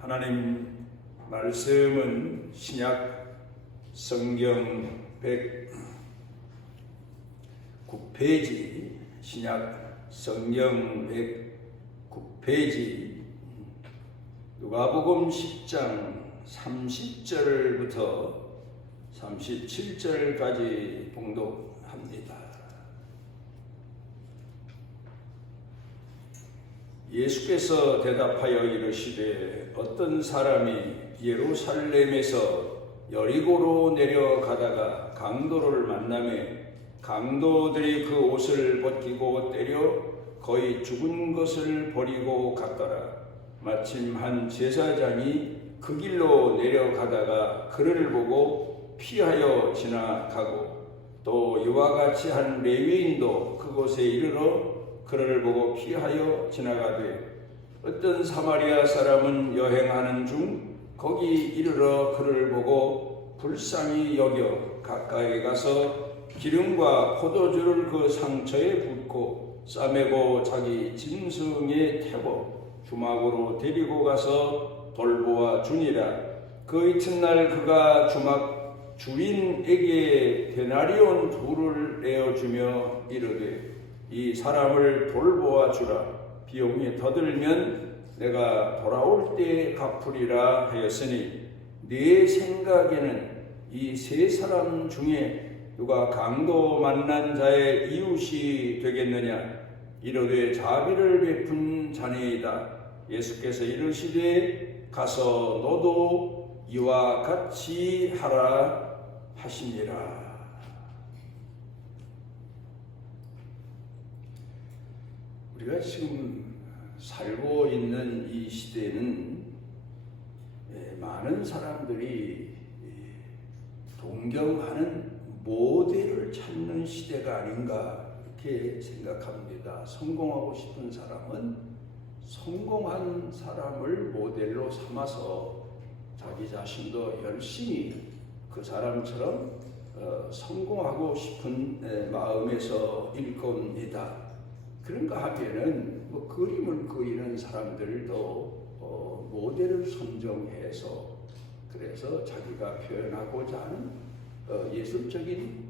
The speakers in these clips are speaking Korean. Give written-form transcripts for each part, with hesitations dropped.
하나님 말씀은 신약 성경 109페이지, 신약 성경 109페이지, 누가복음 10장 30절부터 37절까지 봉독합니다. 예수께서 대답하여 이르시되 어떤 사람이 예루살렘에서 여리고로 내려가다가 강도를 만나매 강도들이 그 옷을 벗기고 때려 거의 죽은 것을 버리고 갔더라. 마침 한 제사장이 그 길로 내려가다가 그를 보고 피하여 지나가고 또 이와 같이 한 레위인도 그곳에 이르러 그를 보고 피하여 지나가되 어떤 사마리아 사람은 여행하는 중 거기 이르러 그를 보고 불쌍히 여겨 가까이 가서 기름과 포도주를 그 상처에 붓고 싸매고 자기 짐승에 태워 주막으로 데리고 가서 돌보아 주니라. 그 이튿날 그가 주막 주인에게 데나리온 둘을 내어주며 이르되 이 사람을 돌보아 주라. 비용이 더 들면 내가 돌아올 때 갚으리라 하였으니 네 생각에는 이 세 사람 중에 누가 강도 만난 자의 이웃이 되겠느냐? 이르되 자비를 베푼 자니이다. 예수께서 이르시되 가서 너도 이와 같이 하라 하시니라. 우리가 지금 살고 있는 이 시대는 많은 사람들이 동경하는 모델을 찾는 시대가 아닌가 이렇게 생각합니다. 성공하고 싶은 사람은 성공한 사람을 모델로 삼아서 자기 자신도 열심히 그 사람처럼 성공하고 싶은 마음에서일 겁니다. 그런가 하면은 그림을 그리는 사람들도 모델을 선정해서 그래서 자기가 표현하고자 하는 예술적인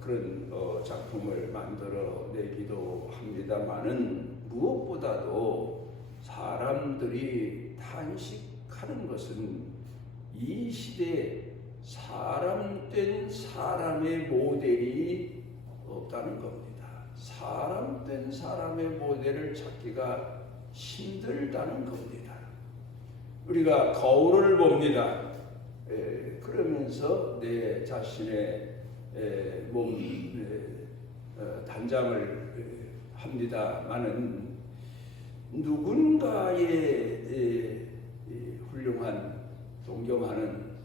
그런 작품을 만들어 내기도 합니다만은 무엇보다도 사람들이 탄식하는 것은 이 시대에 사람된 사람의 모델이 없다는 겁니다. 사람된 사람의 모델을 찾기가 힘들다는 겁니다. 우리가 거울을 봅니다. 그러면서 내 자신의 몸 단장을 합니다마는 누군가의 훌륭한 존경하는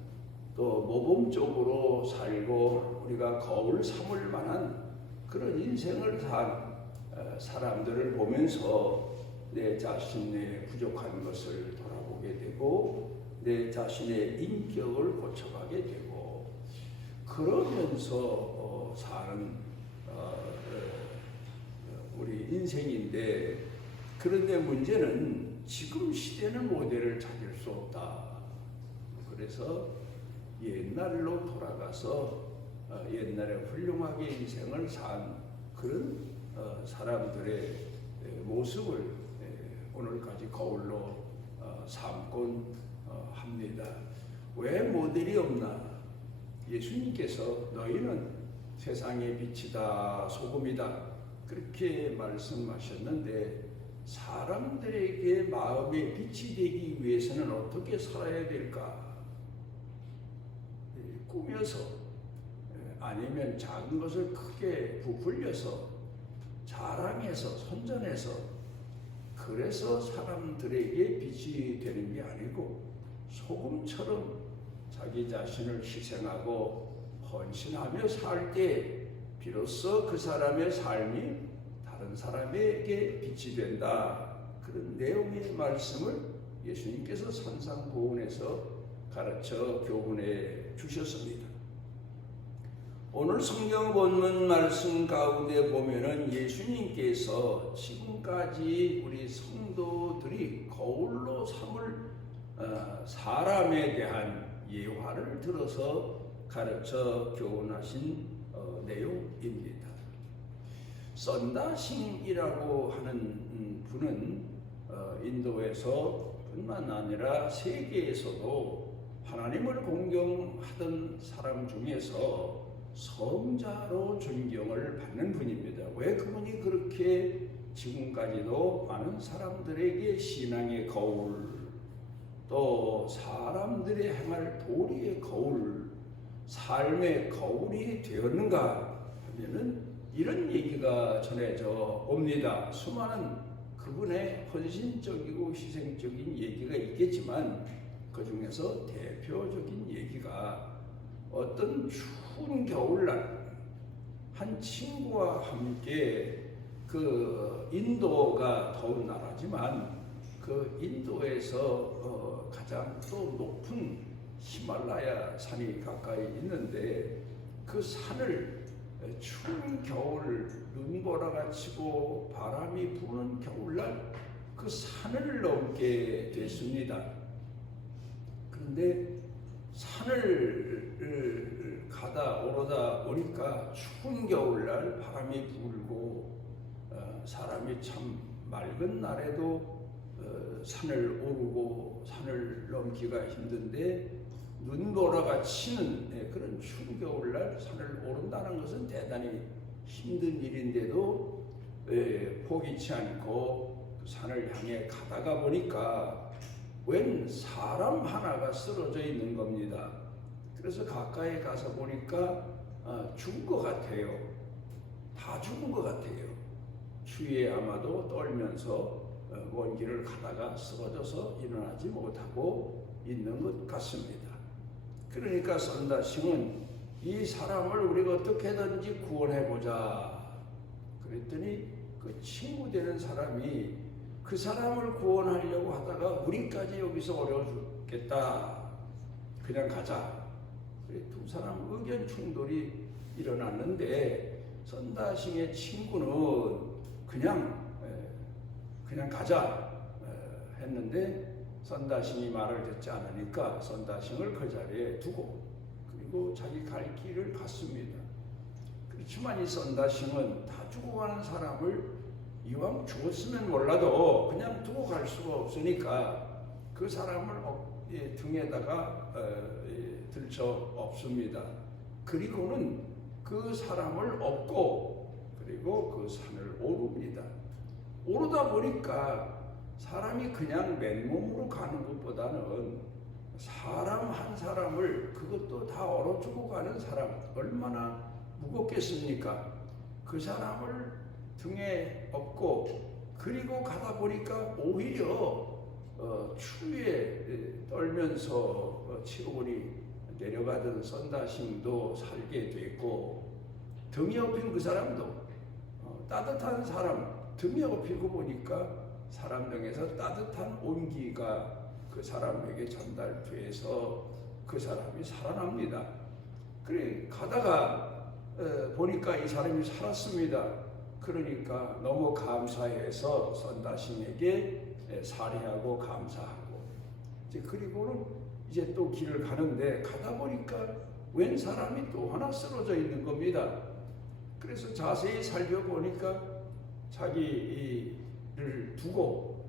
또 모범적으로 살고 우리가 거울 삼을 만한 그런 인생을 산 사람들을 보면서 내 자신의 부족한 것을 돌아보게 되고 내 자신의 인격을 고쳐가게 되고 그러면서 사는 우리 인생인데, 그런데 문제는 지금 시대는 모델을 찾을 수 없다. 그래서 옛날로 돌아가서 옛날에 훌륭하게 인생을 산 그런 사람들의 모습을 오늘까지 거울로 삼곤 합니다. 왜 모델이 없나? 예수님께서 너희는 세상의 빛이다, 소금이다 그렇게 말씀하셨는데 사람들에게 마음의 빛이 되기 위해서는 어떻게 살아야 될까? 꾸며서 아니면 작은 것을 크게 부풀려서 자랑해서 선전해서 그래서 사람들에게 빛이 되는 게 아니고 소금처럼 자기 자신을 희생하고 헌신하며 살 때 비로소 그 사람의 삶이 다른 사람에게 빛이 된다. 그런 내용의 말씀을 예수님께서 산상보훈에서 가르쳐 교훈해 주셨습니다. 오늘 성경 본문 말씀 가운데 보면은 예수님께서 지금까지 우리 성도들이 거울로 삼을 사람에 대한 예화를 들어서 가르쳐 교훈하신 내용입니다. 썬다싱이라고 하는 분은 인도에서 뿐만 아니라 세계에서도 하나님을 공경하던 사람 중에서 성자로 존경을 받는 분입니다. 왜 그분이 그렇게 지금까지도 많은 사람들에게 신앙의 거울, 또 사람들의 행할 도리의 거울, 삶의 거울이 되었는가 하면은 이런 얘기가 전해져 옵니다. 수많은 그분의 헌신적이고 희생적인 얘기가 있겠지만 그 중에서 대표적인 얘기가 어떤 추운 겨울날 한 친구와 함께 그 인도가 더운 나라지만 그 인도에서 가장 또 높은 히말라야 산이 가까이 있는데 그 산을 추운 겨울 눈보라가 치고 바람이 부는 겨울날 그 산을 넘게 됐습니다. 그런데 산을 가다 오르다 보니까 추운 겨울날 바람이 불고 사람이 참 맑은 날에도 산을 오르고 산을 넘기가 힘든데 눈보라가 치는 그런 추운 겨울날 산을 오른다는 것은 대단히 힘든 일인데도 포기치 않고 그 산을 향해 가다가 보니까 웬 사람 하나가 쓰러져 있는 겁니다. 그래서 가까이 가서 보니까 죽은 것 같아요. 다 죽은 것 같아요. 추위에 아마도 떨면서 먼 길을 가다가 쓰러져서 일어나지 못하고 있는 것 같습니다. 그러니까 썬다싱은 이 사람을 우리가 어떻게든지 구원해보자. 그랬더니 그 친구 되는 사람이 그 사람을 구원하려고 하다가 우리까지 여기서 어려워 죽겠다. 그냥 가자. 두 사람 의견 충돌이 일어났는데 썬다싱의 친구는 그냥 가자 했는데 썬다싱이 말을 듣지 않으니까 썬다싱을 그 자리에 두고 그리고 자기 갈 길을 갔습니다. 그렇지만 이 썬다싱은 다 죽어가는 사람을 이왕 죽었으면 몰라도 그냥 두고 갈 수가 없으니까 그 사람을 등에다가 들쳐 업습니다. 그리고는 그 사람을 업고 그리고 그 산을 오릅니다. 오르다 보니까 사람이 그냥 맨몸으로 가는 것보다는 사람 한 사람을 그것도 다 얼어주고 가는 사람 얼마나 무겁겠습니까? 그 사람을 등에 업고 그리고 가다 보니까 오히려 추위에 떨면서 체온이 내려가던 썬다싱도 살게 됐고 등에 업힌 그 사람도 따뜻한 사람 등에 업히고 보니까 사람 등에서 따뜻한 온기가 그 사람에게 전달돼서 그 사람이 살아납니다. 그래 가다가 보니까 이 사람이 살았습니다. 그러니까 너무 감사해서 썬다싱에게 살해하고 감사하고 그리고는 이제 또 길을 가는데 가다 보니까 웬 사람이 또 하나 쓰러져 있는 겁니다. 그래서 자세히 살펴보니까 자기를 두고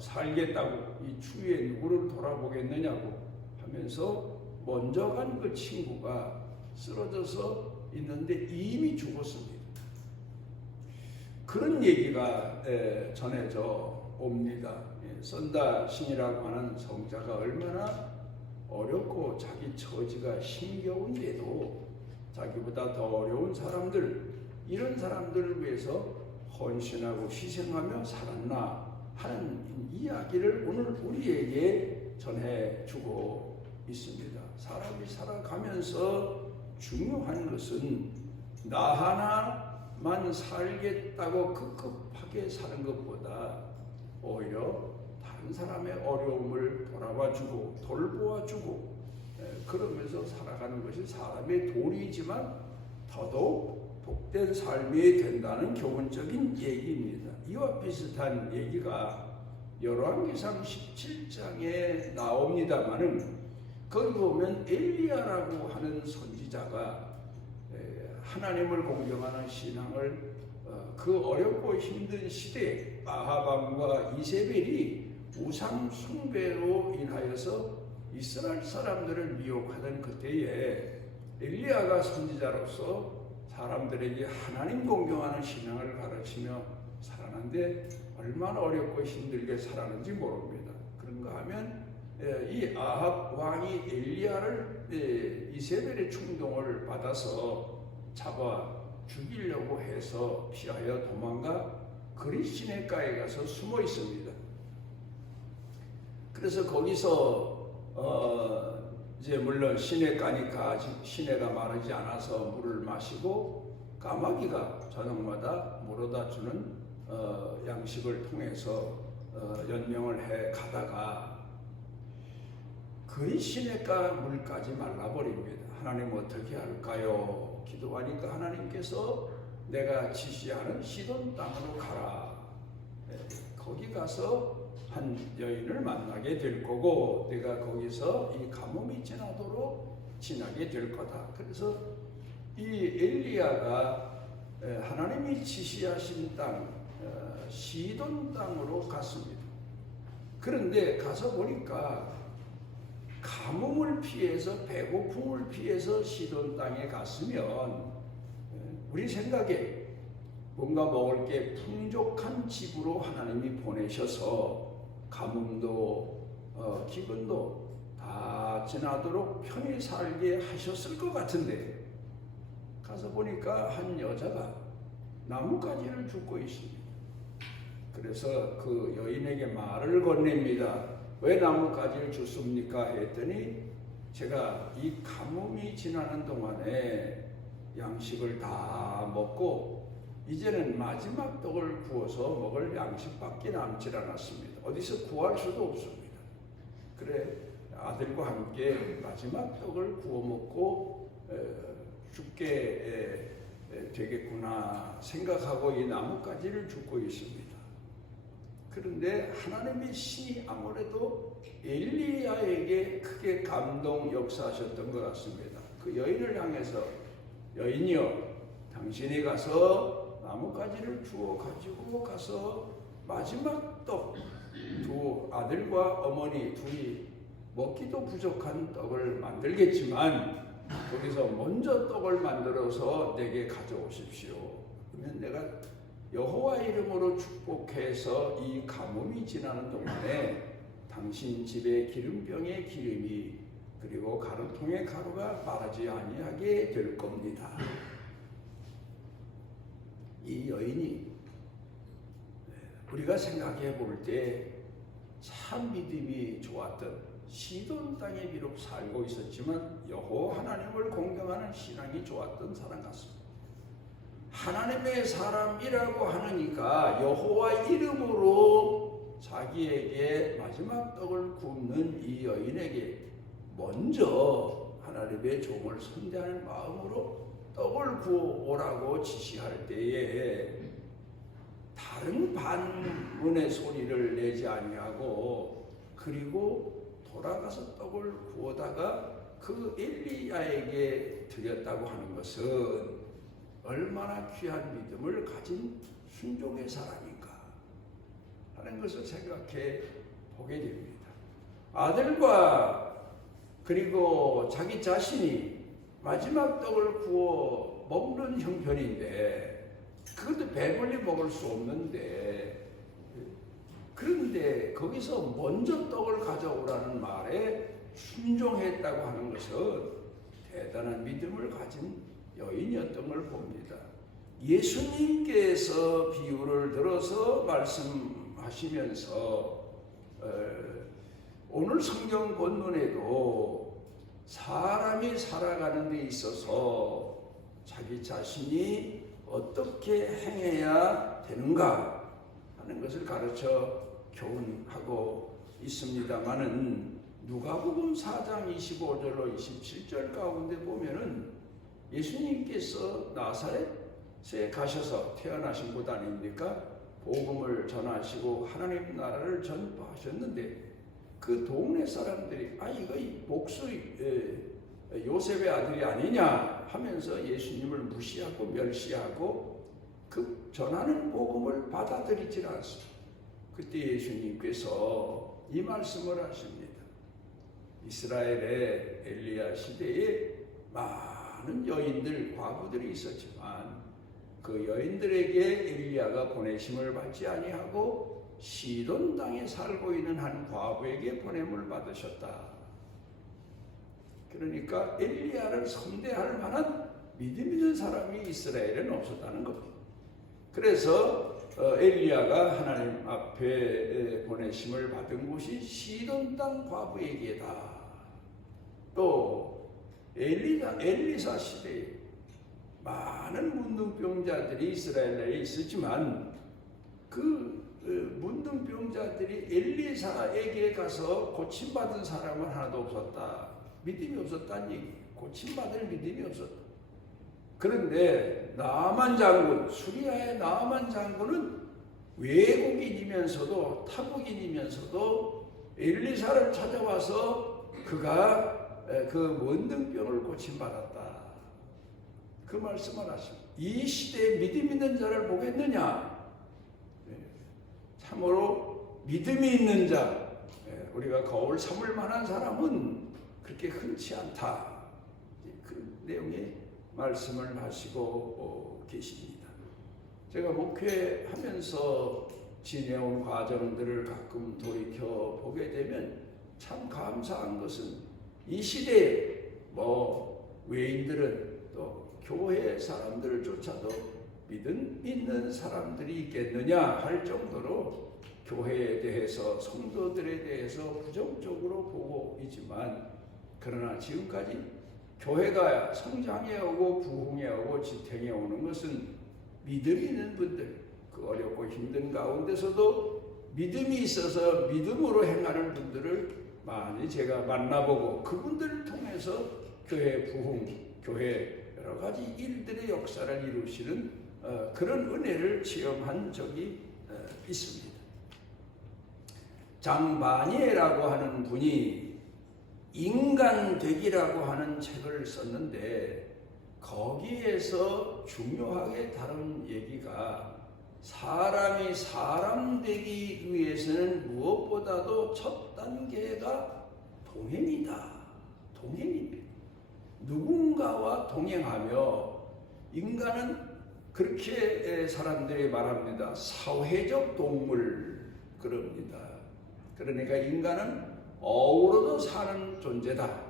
살겠다고 이 추위에 누구를 돌아보겠느냐고 하면서 먼저 간 그 친구가 쓰러져서 있는데 이미 죽었습니다. 그런 얘기가 전해져 옵니다. 썬다싱이라고 하는 성자가 얼마나 어렵고 자기 처지가 힘겨운데도 자기보다 더 어려운 사람들 이런 사람들을 위해서 헌신하고 희생하며 살았나 하는 이야기를 오늘 우리에게 전해주고 있습니다. 사람이 살아가면서 중요한 것은 나 하나만 살겠다고 급급하게 사는 것보다 오히려 다른 사람의 어려움을 돌아봐주고 돌보아주고 그러면서 살아가는 것이 사람의 도리이지만 더더욱 복된 삶이 된다는 교훈적인 얘기입니다. 이와 비슷한 얘기가 열왕기상 17장에 나옵니다마는 거기 보면 엘리야라고 하는 선지자가 하나님을 공경하는 신앙을 그 어렵고 힘든 시대에 아합왕과 이세벨이 우상 숭배로 인하여서 이스라엘 사람들을 미혹하던 그때에 엘리야가 선지자로서 사람들에게 하나님 공경하는 신앙을 가르치며 살아났는데 얼마나 어렵고 힘들게 살았는지 모릅니다. 그런가 하면 이 아합 왕이 엘리야를 이세벨의 충동을 받아서 잡아 죽이려고 해서 피하여 도망가 그릿 시내가에 가서 숨어 있습니다. 그래서 거기서 이제 물론 시내가니까 시내가 마르지 않아서 물을 마시고 까마귀가 저녁마다 물어다 주는 양식을 통해서 연명을 해 가다가 그릿 시내가 물까지 말라버립니다. 하나님 어떻게 할까요? 기도하니까 하나님께서 내가 지시하는 시돈 땅으로 가라. 거기 가서 한 여인을 만나게 될 거고 내가 거기서 이 가뭄이 지나게 될 거다. 그래서 이 엘리야가 하나님이 지시하신 땅 시돈 땅으로 갔습니다. 그런데 가서 보니까 가뭄을 피해서 배고픔을 피해서 시돈 땅에 갔으면 우리 생각에 뭔가 먹을 게 풍족한 집으로 하나님이 보내셔서 가뭄도 기근도 다 지나도록 편히 살게 하셨을 것 같은데 가서 보니까 한 여자가 나뭇가지를 줍고 있습니다. 그래서 그 여인에게 말을 건넵니다. 왜 나뭇가지를 줬습니까? 했더니 제가 이 가뭄이 지나는 동안에 양식을 다 먹고 이제는 마지막 떡을 구워서 먹을 양식밖에 남질 않았습니다. 어디서 구할 수도 없습니다. 그래 아들과 함께 마지막 떡을 구워 먹고 죽게 되겠구나 생각하고 이 나뭇가지를 줍고 있습니다. 그런데 하나님의 신이 아무래도 엘리야에게 크게 감동 역사하셨던 것 같습니다. 그 여인을 향해서 여인이여 당신이 가서 나뭇가지를 주워 가지고 가서 마지막 떡 두 아들과 어머니 둘이 먹기도 부족한 떡을 만들겠지만 거기서 먼저 떡을 만들어서 내게 가져오십시오. 그러면 내가 여호와 이름으로 축복해서 이 가뭄이 지나는 동안에 당신 집에 기름병에 기름이 그리고 가루통에 가루가 마르지 아니하게 될 겁니다. 이 여인이 우리가 생각해 볼 때 참 믿음이 좋았던 시돈 땅에 비록 살고 있었지만 여호와 하나님을 공경하는 신앙이 좋았던 사람 같습니다. 하나님의 사람이라고 하니까 여호와 이름으로 자기에게 마지막 떡을 굽는 이 여인에게 먼저 하나님의 종을 선대하는 마음으로 떡을 구워오라고 지시할 때에 다른 반문의 소리를 내지 아니하고 그리고 돌아가서 떡을 구워다가 그 엘리야에게 드렸다고 하는 것은 얼마나 귀한 믿음을 가진 순종의 사람인가 하는 것을 생각해 보게 됩니다. 아들과 그리고 자기 자신이 마지막 떡을 구워 먹는 형편인데 그것도 배불리 먹을 수 없는데 그런데 거기서 먼저 떡을 가져오라는 말에 순종했다고 하는 것은 대단한 믿음을 가진 여인이었던 걸 봅니다. 예수님께서 비유를 들어서 말씀하시면서 오늘 성경 본문에도 사람이 살아가는 데 있어서 자기 자신이 어떻게 행해야 되는가 하는 것을 가르쳐 교훈하고 있습니다마는 누가복음 4장 25절로 27절 가운데 보면은 예수님께서 나사렛에 가셔서 태어나신 곳 아닙니까? 복음을 전하시고 하나님 나라를 전파하셨는데 그 동네 사람들이 이거 복수 요셉의 아들이 아니냐 하면서 예수님을 무시하고 멸시하고 그 전하는 복음을 받아들이질 않습니다. 그때 예수님께서 이 말씀을 하십니다. 이스라엘의 엘리야 시대에 많은 여인들, 과부들이 있었지만 그 여인들에게 엘리야가 보내심을 받지 아니하고 시돈 땅에 살고 있는 한 과부에게 보냄을 받으셨다. 그러니까 엘리야를 선대할 만한 믿음 있는 사람이 이스라엘에는 없었다는 겁니다. 그래서 엘리야가 하나님 앞에 보내심을 받은 곳이 시돈 땅 과부에게다. 또 엘리사 시대에 많은 문둥병자들이 이스라엘 내에 있었지만 그 문둥병자들이 엘리사에게 가서 고침받은 사람은 하나도 없었다. 믿음이 없었다는 얘기. 고침받을 믿음이 없었다. 그런데 나만 장군, 수리아의 나만 장군은 외국인이면서도 타국인이면서도 엘리사를 찾아와서 그가 그 문둥병을 고침받았다. 그 말씀을 하십니다. 이 시대에 믿음 있는 자를 보겠느냐? 참으로 믿음이 있는 자, 우리가 거울 삼을 만한 사람은 그렇게 흔치 않다. 그 내용의 말씀을 하시고 계십니다. 제가 목회하면서 지내온 과정들을 가끔 돌이켜 보게 되면 참 감사한 것은 이 시대에 외인들은 또 교회 사람들을 쫓아도 믿음 있는 사람들이 있겠느냐 할 정도로 교회에 대해서 성도들에 대해서 부정적으로 보고 있지만 그러나 지금까지 교회가 성장해 오고 부흥해 오고 지탱해 오는 것은 믿음이 있는 분들, 그 어렵고 힘든 가운데서도 믿음이 있어서 믿음으로 행하는 분들을 많이 제가 만나보고 그분들을 통해서 교회 부흥, 교회 여러 가지 일들의 역사를 이루시는 그런 은혜를 체험한 적이 있습니다. 장바니에라고 하는 분이 인간되기라고 하는 책을 썼는데 거기에서 중요하게 다룬 얘기가 사람이 사람 되기 위해서는 무엇보다도 첫 단계가 동행이다. 동행입니다. 누군가와 동행하며 인간은 그렇게 사람들이 말합니다. 사회적 동물 그럽니다. 그러니까 인간은 어우러져 사는 존재다.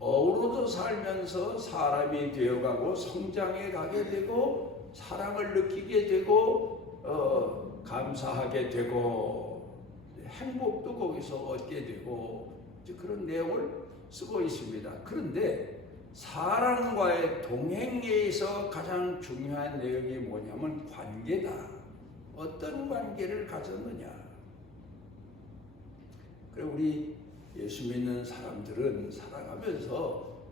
어우러져 살면서 사람이 되어가고 성장해 가게 되고 사랑을 느끼게 되고 감사하게 되고 행복도 거기서 얻게 되고 그런 내용을 쓰고 있습니다. 그런데 사람과의 동행에서 가장 중요한 내용이 뭐냐면 관계다. 어떤 관계를 가졌느냐. 그리고 우리 예수 믿는 사람들은 살아가면서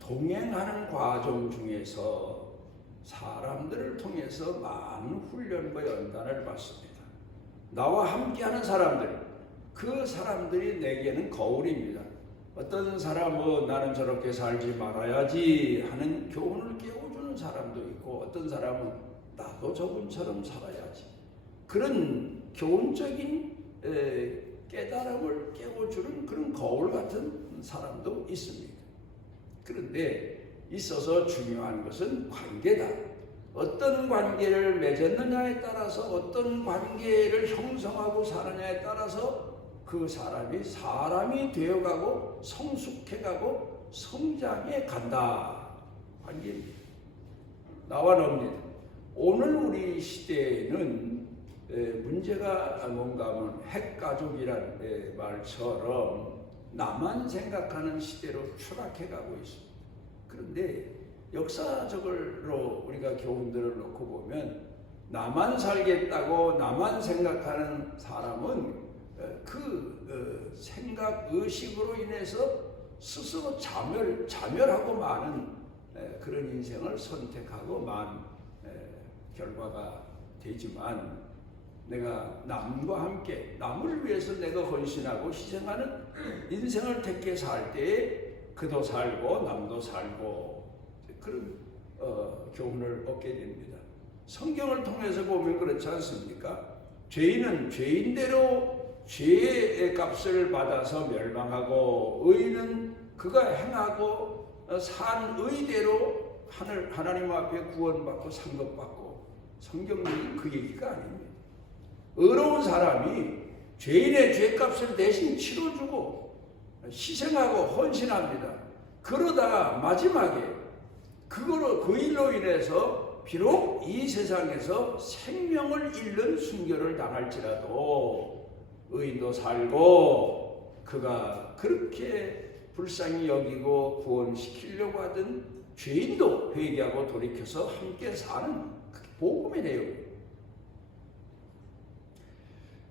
동행하는 과정 중에서 사람들을 통해서 많은 훈련과 연단을 받습니다. 나와 함께하는 사람들, 그 사람들이 내게는 거울입니다. 어떤 사람은 나는 저렇게 살지 말아야지 하는 교훈을 깨워주는 사람도 있고 어떤 사람은 나도 저분처럼 살아야지 그런 교훈적인 깨달음을 깨워주는 그런 거울 같은 사람도 있습니다. 그런데 있어서 중요한 것은 관계다. 어떤 관계를 맺었느냐에 따라서 어떤 관계를 형성하고 사느냐에 따라서 그 사람이 되어가고 성숙해가고 성장해 간다. 관계입니다. 나와 너입니다. 오늘 우리 시대에는 문제가 뭔가 하면 핵가족이라는 말처럼 나만 생각하는 시대로 추락해가고 있습니다. 그런데 역사적으로 우리가 교훈들을 놓고 보면 나만 살겠다고 나만 생각하는 사람은 그 생각, 의식으로 인해서 스스로 자멸하고 많은 그런 인생을 선택하고 만 결과가 되지만 내가 남과 함께 남을 위해서 내가 헌신하고 희생하는 인생을 택해 살 때에 그도 살고 남도 살고 그런 교훈을 얻게 됩니다. 성경을 통해서 보면 그렇지 않습니까? 죄인은 죄인대로 죄의 값을 받아서 멸망하고 의인은 그가 행하고 산 의대로 하나님 앞에 구원받고 상급받고 성경은 그 얘기가 아닙니다. 의로운 사람이 죄인의 죄값을 대신 치러주고 희생하고 헌신합니다. 그러다가 마지막에 그 일로 인해서 비록 이 세상에서 생명을 잃는 순교를 당할지라도 의인도 살고 그가 그렇게 불쌍히 여기고 구원시키려고 하던 죄인도 회개하고 돌이켜서 함께 사는 복음의 내용입니다.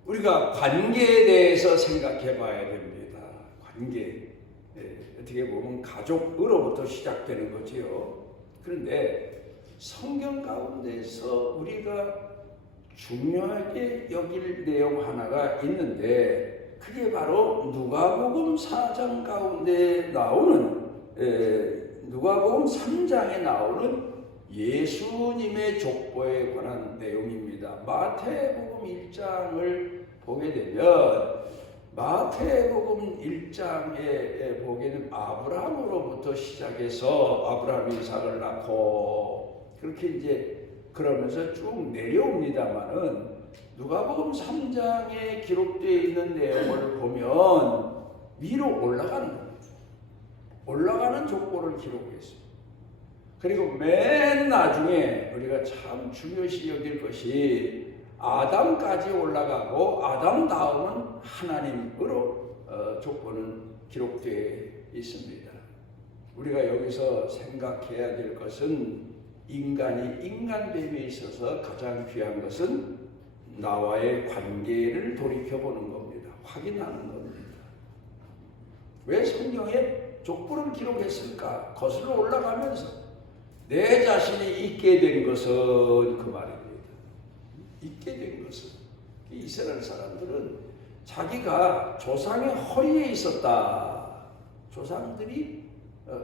우리가 관계에 대해서 생각해 봐야 됩니다. 관계. 어떻게 보면 가족으로부터 시작되는 거지요. 그런데 성경 가운데서 우리가 중요하게 여길 내용 하나가 있는데 그게 바로 누가복음 4장 가운데 나오는 누가복음 3장에 나오는 예수님의 족보에 관한 내용입니다. 마태복음 1장을 보게 되면 마태복음 1장에 보게는 아브라함으로부터 시작해서 아브라함이 이삭을 낳고 그렇게 이제 그러면서 쭉 내려옵니다만은 누가복음 3장에 기록되어 있는 내용을 보면 위로 올라가는 겁니다. 올라가는 족보를 기록했습니다. 그리고 맨 나중에 우리가 참 중요시 여길 것이 아담까지 올라가고 아담 다음은 하나님으로 족보는 기록되어 있습니다. 우리가 여기서 생각해야 될 것은 인간이 인간됨에 있어서 가장 귀한 것은 나와의 관계를 돌이켜보는 겁니다. 확인하는 겁니다. 왜 성경에 족보를 기록했을까? 거슬러 올라가면서 내 자신이 있게 된 것은 그 말입니다. 있게 된 것은 이스라엘 사람들은 자기가 조상의 허리에 있었다. 조상들이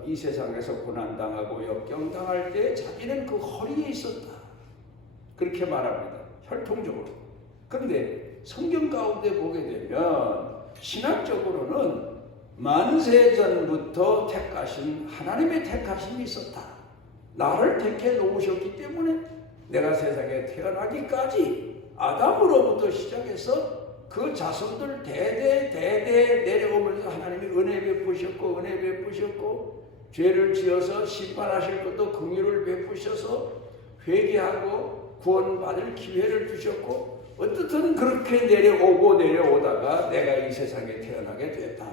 이 세상에서 고난당하고 역경당할 때 자기는 그 허리에 있었다. 그렇게 말합니다. 혈통적으로. 그런데 성경 가운데 보게 되면 신학적으로는 만세전부터 택하신 하나님의 택하심이 있었다. 나를 택해 놓으셨기 때문에 내가 세상에 태어나기까지 아담으로부터 시작해서 그 자손들 대대 내려오면서 하나님이 은혜 베푸셨고 죄를 지어서 심판하실 것도 긍휼을 베푸셔서 회개하고 구원받을 기회를 주셨고 어떻든 그렇게 내려오다가 내가 이 세상에 태어나게 됐다.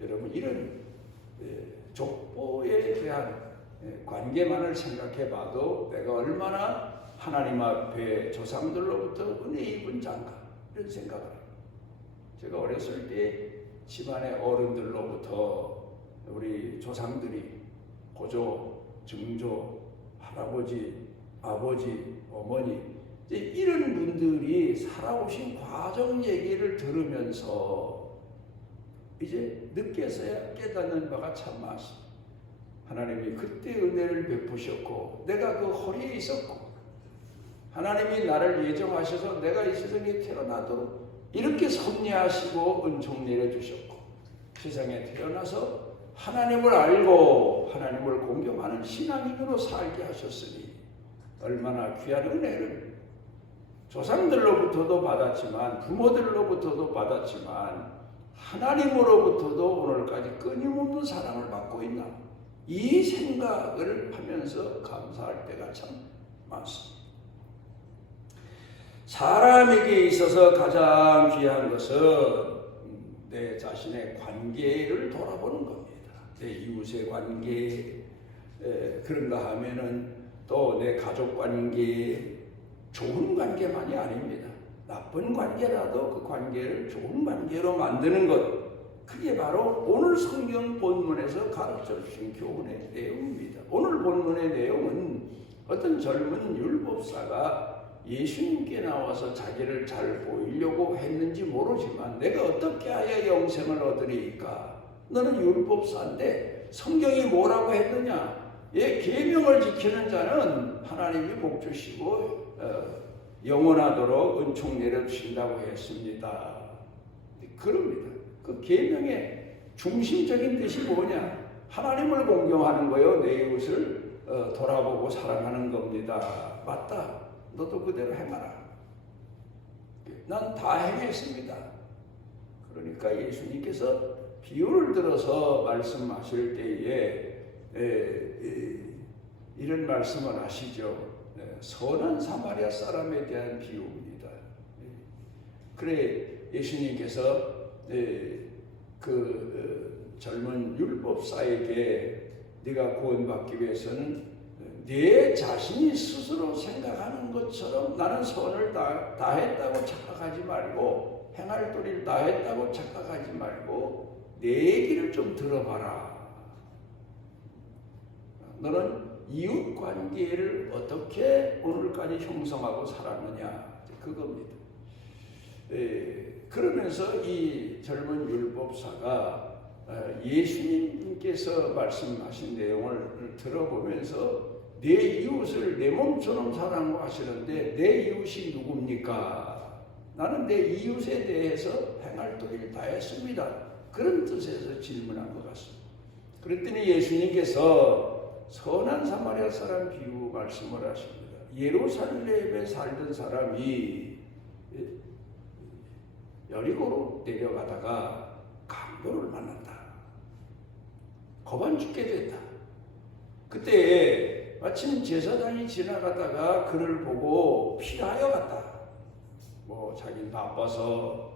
여러분 이런 족보에 대한 관계만을 생각해 봐도 내가 얼마나 하나님 앞에 조상들로부터 은혜 입은 자인가 이런 생각을 합니다. 제가 어렸을 때 집안의 어른들로부터 우리 조상들이 고조, 증조, 할아버지, 아버지, 어머니 이제 이런 분들이 살아오신 과정 얘기를 들으면서 이제 늦게서야 깨닫는 바가 참 많습니다. 하나님이 그때 은혜를 베푸셨고 내가 그 허리에 있었고 하나님이 나를 예정하셔서 내가 이 세상에 태어나도록 이렇게 섭리하시고 은총 내려주셨고 세상에 태어나서 하나님을 알고 하나님을 공경하는 신앙인으로 살게 하셨으니 얼마나 귀한 은혜를 조상들로부터도 받았지만 부모들로부터도 받았지만 하나님으로부터도 오늘까지 끊임없는 사랑을 받고 있나 이 생각을 하면서 감사할 때가 참 많습니다. 사람에게 있어서 가장 귀한 것은 내 자신의 관계를 돌아보는 겁니다. 내 이웃의 관계, 그런가 하면은 또 내 가족 관계, 좋은 관계만이 아닙니다. 나쁜 관계라도 그 관계를 좋은 관계로 만드는 것, 그게 바로 오늘 성경 본문에서 가르쳐 주신 교훈의 내용입니다. 오늘 본문의 내용은 어떤 젊은 율법사가 예수님께 나와서 자기를 잘 보이려고 했는지 모르지만 내가 어떻게 하여 영생을 얻으리까? 너는 율법사인데 성경이 뭐라고 했느냐? 계명을 지키는 자는 하나님이 복 주시고 영원하도록 은총 내려주신다고 했습니다. 그럽니다. 그 계명의 중심적인 뜻이 뭐냐? 하나님을 공경하는 거요. 내 이웃을 돌아보고 사랑하는 겁니다. 맞다. 너도 그대로 행하라. 난 다 행했습니다. 그러니까 예수님께서 비유를 들어서 말씀하실 때에 이런 말씀을 하시죠. 선한 사마리아 사람에 대한 비유입니다. 그래 예수님께서 젊은 율법사에게 네가 구원받기 위해서는 내 자신이 스스로 생각하는 것처럼 나는 선을 다 했다고 착각하지 말고 행할 도리를 다 했다고 착각하지 말고 내 얘기를 좀 들어봐라. 너는 이웃 관계를 어떻게 오늘까지 형성하고 살았느냐 그겁니다. 그러면서 이 젊은 율법사가 예수님께서 말씀하신 내용을 들어보면서 내 이웃을 내 몸처럼 사랑하시는데 내 이웃이 누굽니까? 나는 내 이웃에 대해서 행할 도리를 다 했습니다. 그런 뜻에서 질문한 것 같습니다. 그랬더니 예수님께서 선한 사마리아 사람 비유 말씀을 하십니다. 예루살렘에 살던 사람이 여리고로 내려가다가 강도를 만난다. 거반 죽게 됐다. 그때 마침 제사장이 지나가다가 그를 보고 피하여 갔다. 자기 나빠서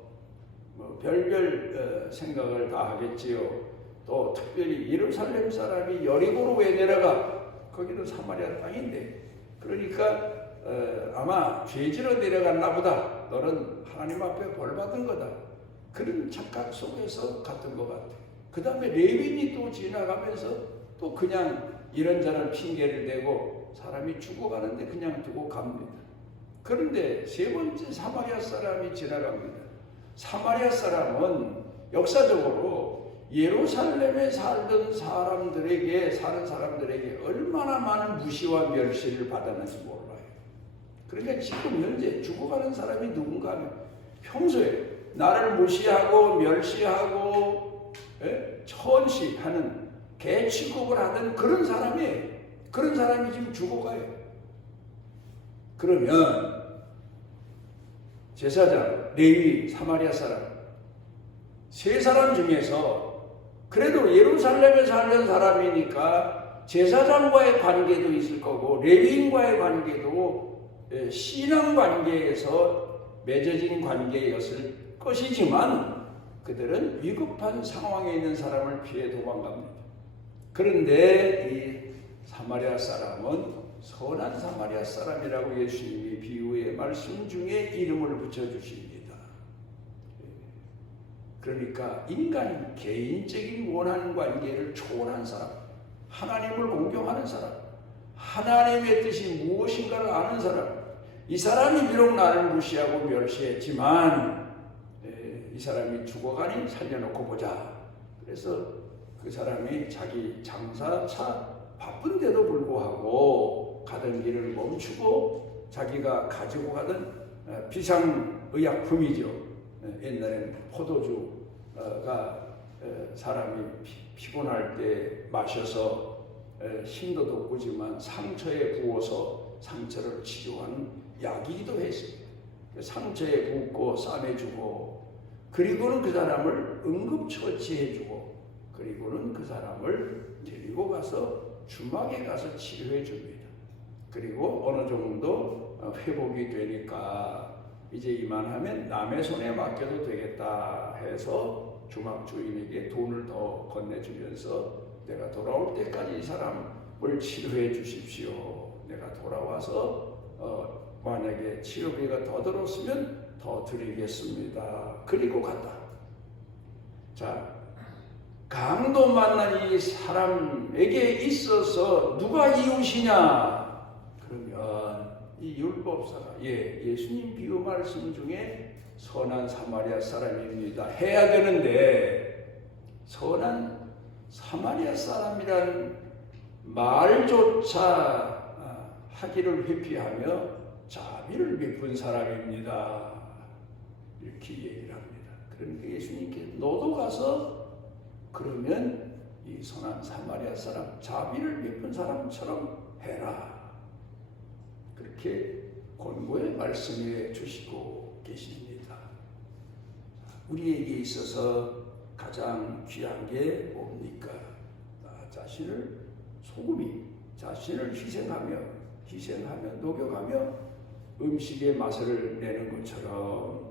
별별 생각을 다 하겠지요. 또 특별히 예루살렘 사람이 여리고로 왜 내려가? 거기는 사마리아 땅인데. 그러니까 아마 죄지러 내려갔나 보다. 너는 하나님 앞에 벌 받은 거다. 그런 착각 속에서 갔던 것 같아. 그 다음에 레위인이 또 지나가면서 또 그냥 이런저런 핑계를 대고 사람이 죽어가는데 그냥 두고 갑니다. 그런데 세 번째 사마리아 사람이 지나갑니다. 사마리아 사람은 역사적으로 예루살렘에 사는 사람들에게 얼마나 많은 무시와 멸시를 받았는지 몰라요. 그러니까 지금 현재 죽어가는 사람이 누군가 하면 평소에 나를 무시하고 멸시하고 천시하는 개 취급을 하던 그런 사람이 지금 죽어가요. 그러면 제사장, 레위, 사마리아 사람 세 사람 중에서 그래도 예루살렘에 사는 사람이니까 제사장과의 관계도 있을 거고 레위인과의 관계도 신앙 관계에서 맺어진 관계였을 것이지만 그들은 위급한 상황에 있는 사람을 피해 도망갑니다. 그런데 이 사마리아 사람은 선한 사마리아 사람이라고 예수님이 비유의 말씀 중에 이름을 붙여주십니다. 그러니까 인간 개인적인 원한 관계를 초월한 사람, 하나님을 공경하는 사람, 하나님의 뜻이 무엇인가를 아는 사람, 이 사람이 비록 나를 무시하고 멸시했지만 이 사람이 죽어가니 살려놓고 보자. 그래서 그 사람이 자기 장사차 바쁜데도 불구하고 가던 길을 멈추고 자기가 가지고 가던 비상의약품이죠. 옛날에는 포도주가 사람이 피곤할 때 마셔서 힘도 돋구지만 상처에 부어서 상처를 치료하는 약이기도 했습니다. 상처에 붓고 싸매주고 그리고는 그 사람을 응급처치해주고 그리고는 그 사람을 데리고 가서 주막에 가서 치료해 줍니다. 그리고 어느 정도 회복이 되니까 이제 이만하면 남의 손에 맡겨도 되겠다 해서 주막 주인에게 돈을 더 건네주면서 내가 돌아올 때까지 이 사람을 치료해 주십시오. 내가 돌아와서 만약에 치료비가 더 들었으면 더 드리겠습니다. 그리고 갔다. 자, 강도 만난 이 사람에게 있어서 누가 이웃이냐? 그러면 이 율법사가 예수님 비유 말씀 중에 선한 사마리아 사람입니다 해야 되는데, 선한 사마리아 사람이란 말조차 하기를 회피하며 자비를 베푼 사람입니다 이렇게 얘기를 합니다. 그러니까 예수님께 너도 가서 그러면 이 선한 사마리아 사람, 자비를 베푼 사람처럼 해라, 그렇게 권고의 말씀해 주시고 계십니다. 우리에게 있어서 가장 귀한 게 뭡니까? 자신을 소금이 자신을 희생하며 녹여가며 음식의 맛을 내는 것처럼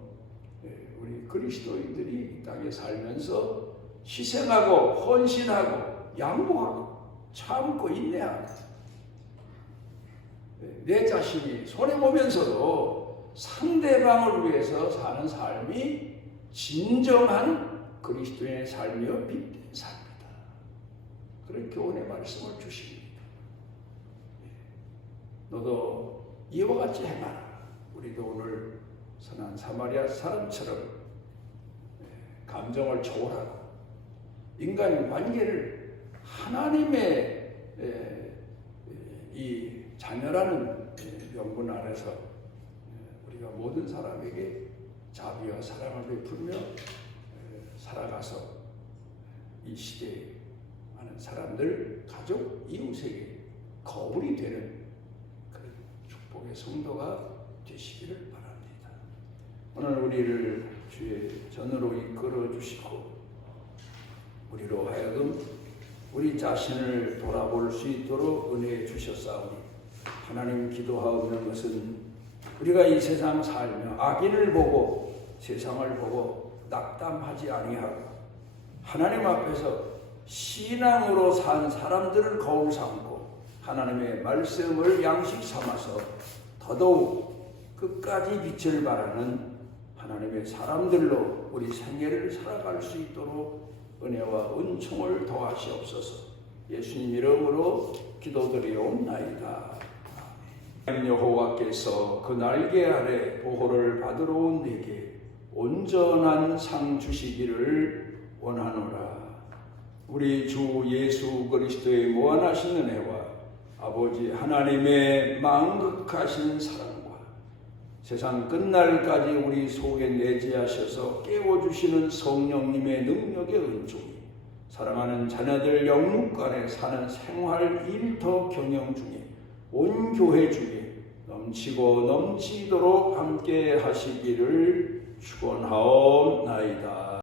우리 그리스도인들이 이 땅에 살면서 희생하고 헌신하고 양보하고 참고 인내하고 내 자신이 손해보면서도 상대방을 위해서 사는 삶이 진정한 그리스도인의 삶이요 빛된 삶이다. 그런 교훈의 말씀을 주십니다. 너도 이와 같이 행하라. 우리도 오늘 선한 사마리아 사람처럼 감정을 초월하고 인간 관계를 하나님의 이 자녀라는 명분 안에서 우리가 모든 사람에게 자비와 사랑을 베풀며 살아가서 이 시대에 많은 사람들, 가족, 이웃에게 거울이 되는 그런 축복의 성도가 되시기를 바랍니다. 오늘 우리를 주의 전으로 이끌어 주시고 우리로 하여금 우리 자신을 돌아볼 수 있도록 은혜해 주셨사오니 하나님 기도하옵는 것은 우리가 이 세상 살며 악인을 보고 세상을 보고 낙담하지 아니하고 하나님 앞에서 신앙으로 산 사람들을 거울 삼고 하나님의 말씀을 양식 삼아서 더더욱 끝까지 빛을 발하는 하나님의 사람들로 우리 생애를 살아갈 수 있도록 은혜와 은총을 더하시옵소서. 예수님 이름으로 기도드리옵나이다. 여호와께서 그 날개 아래 보호를 받으러 온 내게 온전한 상 주시기를 원하노라. 우리 주 예수 그리스도의 무한하신 은혜와 아버지 하나님의 망극하신 사랑과 세상 끝날까지 우리 속에 내재하셔서 깨워주시는 성령님의 능력의 은총이 사랑하는 자녀들 영육간에 사는 생활 일터 경영 중에 온 교회 중에 넘치고 넘치도록 함께 하시기를 축원하옵나이다.